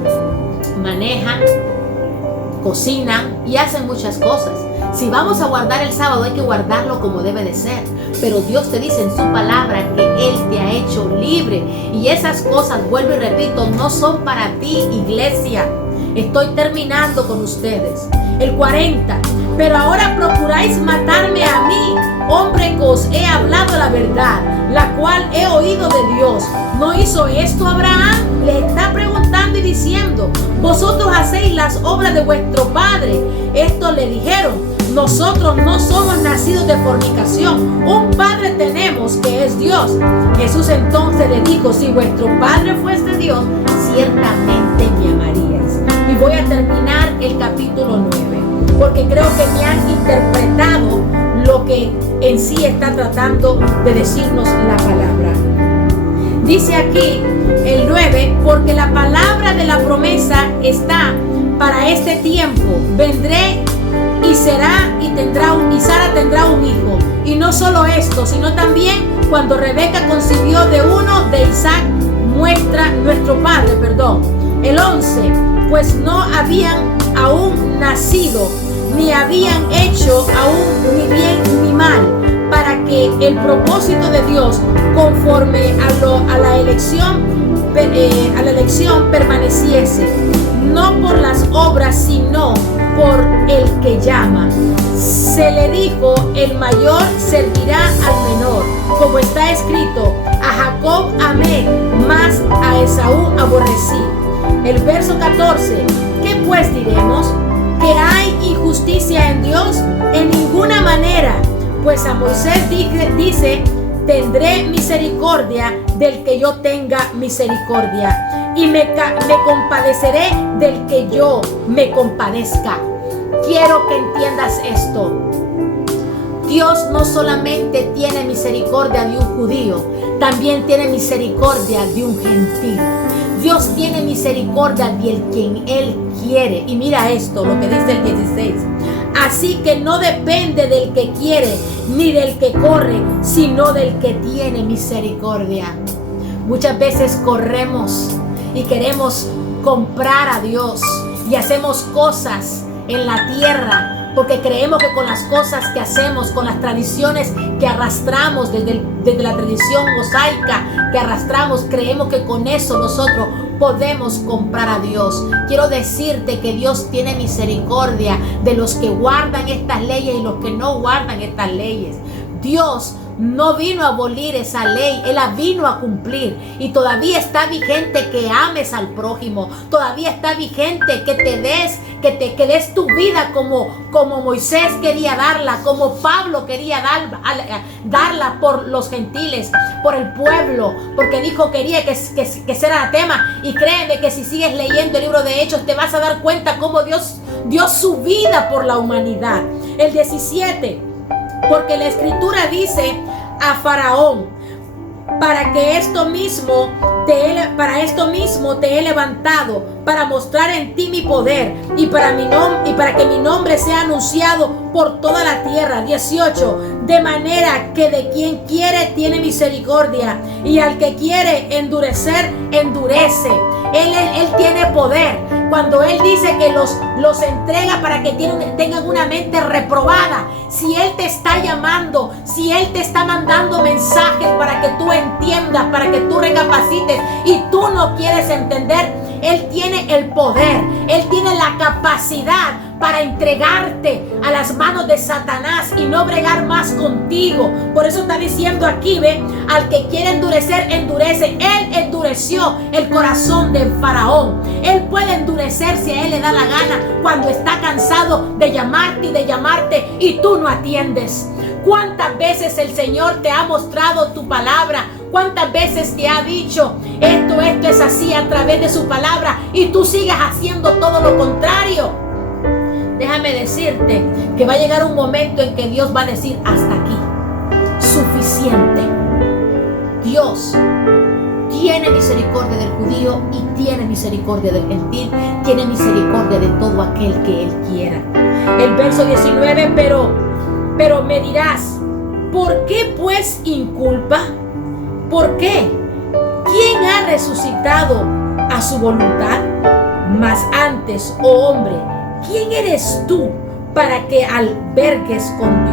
Manejan, cocinan y hacen muchas cosas. Si vamos a guardar el sábado, hay que guardarlo como debe de ser. Pero Dios te dice en su palabra que Él te ha hecho libre. Y esas cosas, vuelvo y repito, no son para ti, iglesia. Estoy terminando con ustedes. El 40. Pero ahora procuráis matarme a mí, hombre que os he hablado la verdad, la cual he oído de Dios. ¿No hizo esto Abraham? Le está preguntando y diciendo: vosotros hacéis las obras de vuestro padre. Esto le dijeron: nosotros no somos nacidos de fornicación, un padre tenemos que es Dios. Jesús entonces le dijo: si vuestro padre fuese Dios, ciertamente me amaríais. Y voy a terminar el capítulo 9, porque creo que me han interpretado lo que en sí está tratando de decirnos la palabra. Dice aquí el 9: porque la palabra de la promesa está para este tiempo. Vendré y Sara tendrá un hijo. Y no solo esto, sino también cuando Rebeca concibió de uno de Isaac, nuestro padre. El 11: pues no habían aún nacido, ni habían hecho aún ni bien ni mal, para que el propósito de Dios, conforme a la elección permaneciese, no por las obras, sino por el que llama. Se le dijo, el mayor servirá al menor, como está escrito, a Jacob amé, mas a Esaú aborrecí. El verso 14, ¿qué pues diremos? ¿Que hay injusticia en Dios? En ninguna manera, pues a Moisés dice, tendré misericordia del que yo tenga misericordia, y me compadeceré del que yo me compadezca. Quiero que entiendas esto. Dios no solamente tiene misericordia de un judío, también tiene misericordia de un gentil. Dios tiene misericordia de quien Él quiere. Y mira esto, lo que dice el 16. Así que no depende del que quiere ni del que corre, sino del que tiene misericordia. Muchas veces corremos y queremos comprar a Dios y hacemos cosas en la tierra porque creemos que con las cosas que hacemos, con las tradiciones que arrastramos desde la tradición mosaica que arrastramos, creemos que con eso nosotros podemos comprar a Dios. Quiero decirte que Dios tiene misericordia de los que guardan estas leyes y los que no guardan estas leyes. Dios no vino a abolir esa ley, Él la vino a cumplir. Y todavía está vigente que ames al prójimo. Todavía está vigente que te des tu vida como Moisés quería darla, como Pablo quería darla por los gentiles, por el pueblo, porque dijo quería que sea anatema. Y créeme que si sigues leyendo el libro de Hechos te vas a dar cuenta cómo Dios dio su vida por la humanidad. El 17. Porque la escritura dice a Faraón, para esto mismo te he levantado, para mostrar en ti mi poder y para que mi nombre sea anunciado por toda la tierra. 18. De manera que de quien quiere tiene misericordia, y al que quiere endurecer, endurece. Él tiene poder. Cuando Él dice que los entrega para que tengan una mente reprobada, si Él te está llamando, si Él te está mandando mensajes para que tú entiendas, para que tú recapacites y tú no quieres entender, Él tiene el poder, Él tiene la capacidad para entregarte a las manos de Satanás y no bregar más contigo. Por eso está diciendo aquí, ve, al que quiere endurecer, endurece. Él endureció el corazón del faraón. Él puede endurecer si a él le da la gana cuando está cansado de llamarte y tú no atiendes. ¿Cuántas veces el Señor te ha mostrado tu palabra? ¿Cuántas veces te ha dicho esto es así a través de su palabra y tú sigues haciendo todo lo contrario? Déjame decirte que va a llegar un momento en que Dios va a decir hasta aquí, suficiente. Dios tiene misericordia del judío y tiene misericordia del gentil, tiene misericordia de todo aquel que Él quiera. El verso 19, pero me dirás, ¿por qué pues inculpa? ¿Por qué? ¿Quién ha resucitado a su voluntad? Mas antes, oh hombre, ¿quién eres tú para que alterques con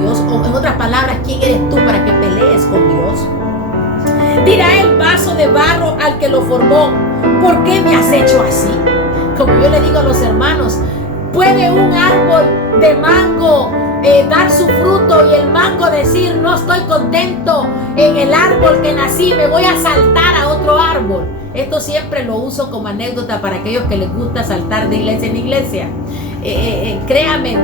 Dios? O en otras palabras, ¿quién eres tú para que pelees con Dios? Dirá el vaso de barro al que lo formó, ¿por qué me has hecho así? Como yo le digo a los hermanos, ¿puede un árbol de mango dar su fruto y el mango decir no estoy contento en el árbol que nací, me voy a saltar a otro árbol? Esto siempre lo uso como anécdota para aquellos que les gusta saltar de iglesia en iglesia. Créame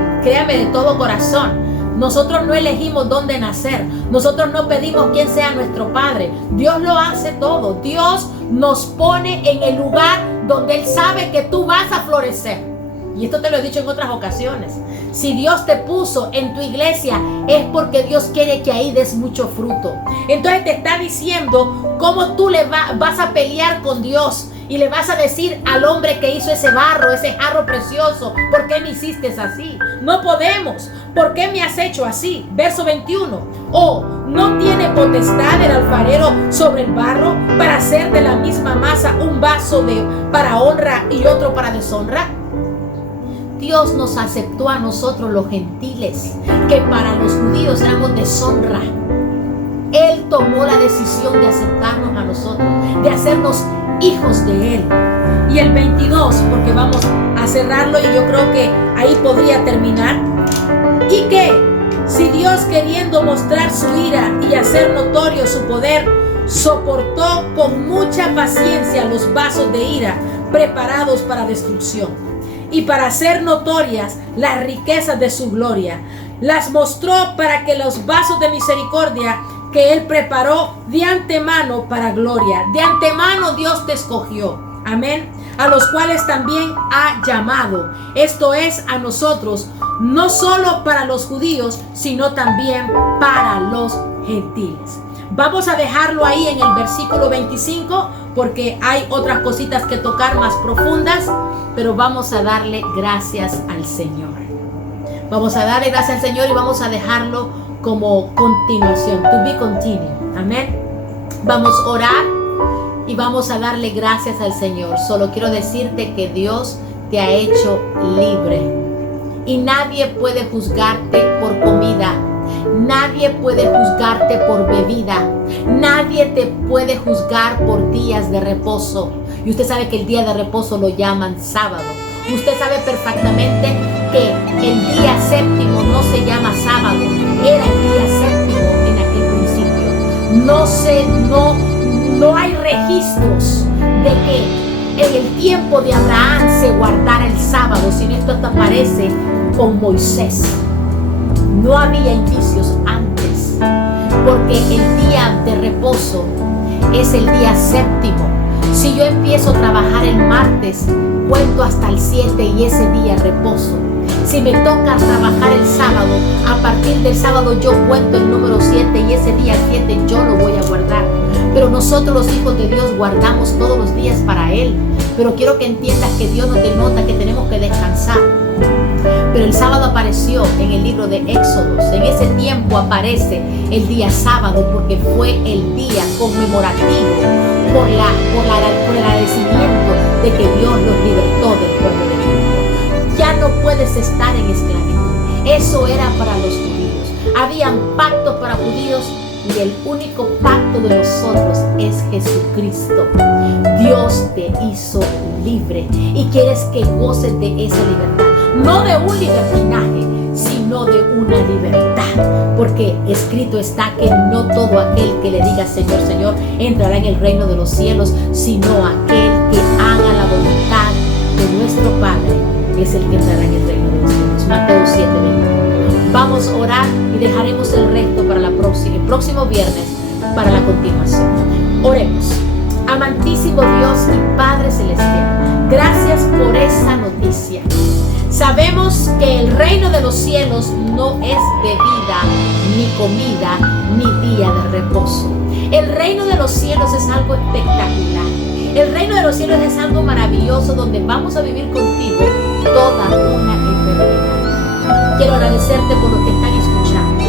de todo corazón. Nosotros no elegimos dónde nacer. Nosotros no pedimos quién sea nuestro padre. Dios lo hace todo. Dios nos pone en el lugar donde Él sabe que tú vas a florecer. Y esto te lo he dicho en otras ocasiones. Si Dios te puso en tu iglesia, es porque Dios quiere que ahí des mucho fruto. Entonces te está diciendo cómo tú vas a pelear con Dios. Y le vas a decir al hombre que hizo ese barro, ese jarro precioso, ¿por qué me hiciste así? No podemos. ¿Por qué me has hecho así? Verso 21. ¿O no tiene potestad el alfarero sobre el barro para hacer de la misma masa un vaso para honra y otro para deshonra? Dios nos aceptó a nosotros los gentiles, que para los judíos éramos deshonra. Él Él tomó la decisión de aceptarnos a nosotros, de hacernos hijos de Él. Y el 22, porque vamos a cerrarlo y yo creo que ahí podría terminar. Y que si Dios, queriendo mostrar su ira y hacer notorio su poder, soportó con mucha paciencia los vasos de ira preparados para destrucción, y para hacer notorias las riquezas de su gloria, las mostró para que los vasos de misericordia que Él preparó de antemano para gloria. De antemano Dios te escogió. Amén. A los cuales también ha llamado. Esto es, a nosotros, no solo para los judíos, sino también para los gentiles. Vamos a dejarlo ahí en el versículo 25, porque hay otras cositas que tocar más profundas, pero vamos a darle gracias al Señor. Vamos a darle gracias al Señor y vamos a dejarlo como continuación, to be continued. Amén. Vamos a orar y vamos a darle gracias al Señor. Solo quiero decirte que Dios te ha hecho libre y nadie puede juzgarte por comida. Nadie puede juzgarte por bebida. Nadie te puede juzgar por días de reposo. Y usted sabe que el día de reposo lo llaman sábado. Usted sabe perfectamente que el día séptimo no se llama sábado. Era el día séptimo en aquel principio. No hay registros de que en el tiempo de Abraham se guardara el sábado, sino esto hasta aparece con Moisés. No había indicios antes, porque el día de reposo es el día séptimo. Si yo empiezo a trabajar el martes, cuento hasta el 7 y ese día reposo. Si me toca trabajar el sábado, a partir del sábado yo cuento el número 7 y ese día 7 yo lo voy a guardar. Pero nosotros los hijos de Dios guardamos todos los días para Él. Pero quiero que entiendas que Dios nos denota que tenemos que descansar. Pero el sábado apareció en el libro de Éxodos. En ese tiempo aparece el día sábado porque fue el día conmemorativo por el agradecimiento de que Dios los libertó del pueblo de Egipto. Ya no puedes estar en esclavitud. Eso era para los judíos. Habían pactos para judíos y el único pacto de nosotros es Jesucristo. Dios te hizo libre y quieres que goces de esa libertad. No de un libertinaje, sino de una libertad. Porque escrito está que no todo aquel que le diga Señor, Señor, entrará en el reino de los cielos, sino aquel que haga la voluntad de nuestro Padre es el que entrará en el reino de los cielos. Mateo 7:20. Vamos a orar y dejaremos el resto para el próximo viernes para la continuación. Oremos. Amantísimo Dios y Padre Celestial, gracias por esa noticia. Sabemos que el reino de los cielos no es bebida, ni comida, ni día de reposo. El reino de los cielos es algo espectacular. El reino de los cielos es algo maravilloso donde vamos a vivir contigo toda una eternidad. Quiero agradecerte por lo que están escuchando.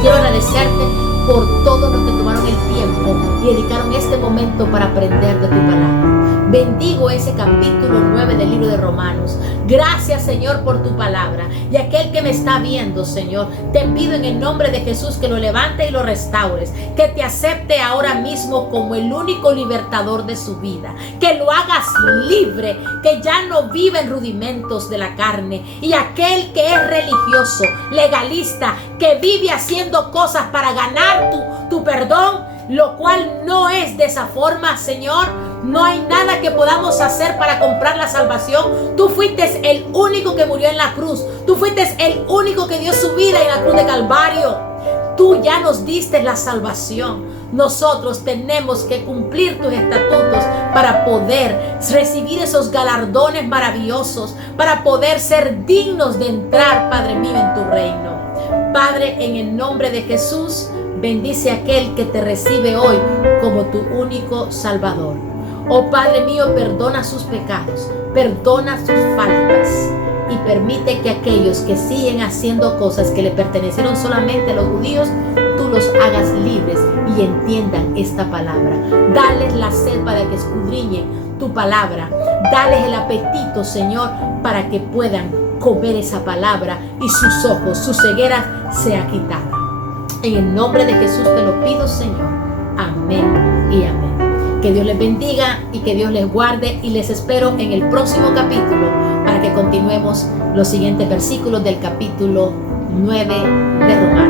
Quiero agradecerte por todos los que tomaron el tiempo y dedicaron este momento para aprender de tu palabra. Bendigo ese capítulo 9 del libro de Romanos. Gracias, Señor, por tu palabra. Y aquel que me está viendo, Señor, te pido en el nombre de Jesús que lo levante y lo restaures. Que te acepte ahora mismo como el único libertador de su vida. Que lo hagas libre, que ya no vive en rudimentos de la carne. Y aquel que es religioso, legalista, que vive haciendo cosas para ganar tu perdón, lo cual no es de esa forma, Señor. No hay nada que podamos hacer para comprar la salvación. Tú fuiste el único que murió en la cruz. Tú fuiste el único que dio su vida en la cruz de Calvario. Tú ya nos diste la salvación. Nosotros tenemos que cumplir tus estatutos para poder recibir esos galardones maravillosos, para poder ser dignos de entrar, Padre mío, en tu reino. Padre, en el nombre de Jesús, bendice a aquel que te recibe hoy como tu único Salvador. Oh Padre mío, perdona sus pecados, perdona sus faltas y permite que aquellos que siguen haciendo cosas que le pertenecieron solamente a los judíos, tú los hagas libres y entiendan esta palabra. Dales la sed para que escudriñen tu palabra. Dales el apetito, Señor, para que puedan comer esa palabra y sus ojos, su ceguera sea quitada. En el nombre de Jesús te lo pido, Señor. Amén y amén. Que Dios les bendiga y que Dios les guarde, y les espero en el próximo capítulo para que continuemos los siguientes versículos del capítulo 9 de Romanos.